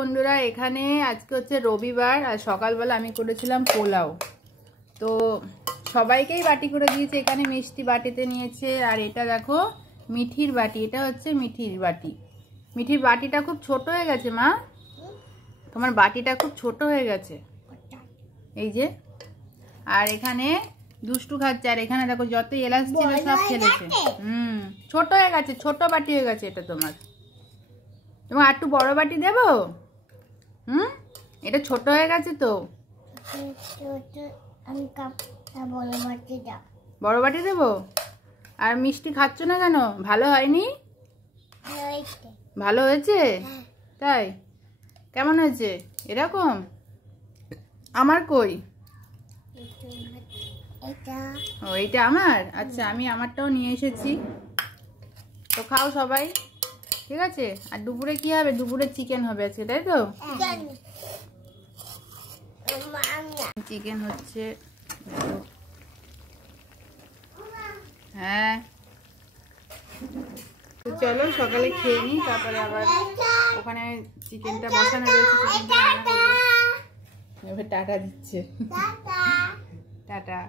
বন্ধুরা, এখানে আজকে হচ্ছে রবিবার আর সকালবেলা আমি করেছিলাম পোলাও। তো সবাইকেই বাটি করে দিয়েছে। এখানে মিষ্টি বাটিতে নিয়েছে, আর এটা দেখো মিঠির বাটি। এটা হচ্ছে মিঠির বাটি। মিঠির বাটিটা খুব ছোট হয়ে গেছে মা, তোমার বাটিটা খুব ছোট হয়ে গেছে এই যে। আর এখানে দুষ্টু খাচ্ছে, আর এখানে দেখো যত এলাচ ছিল সব ফেলেছে। ছোট হয়ে গেছে, ছোট বাটি হয়ে গেছে এটা তোমার। তোমার একটু বড় বাটি দেবো? এটা ছোট হয়ে গেছে তো। বড় বাটি দেবো? আর মিষ্টি খাচ্ছ না কেন? ভালো হয়নি? ভালো হয়েছে তাই? কেমন হয়েছে? এরকম? আমার কই? ও এইটা আমার? আচ্ছা, আমি আমারটাও নিয়ে এসেছি। তো খাও সবাই, ঠিক আছে? আর দুপুরে কি হবে? দুপুরে চিকেন হবে আজকে, তাই তো? চিকেন হচ্ছে। হ্যাঁ, তো চলো সকালে খেয়ে নিই, তারপরে আবার ওখানে চিকেনটা বসানো রয়েছে, চিকেনটা রান্না করবো। এবার টাটা দিচ্ছে, টাটা।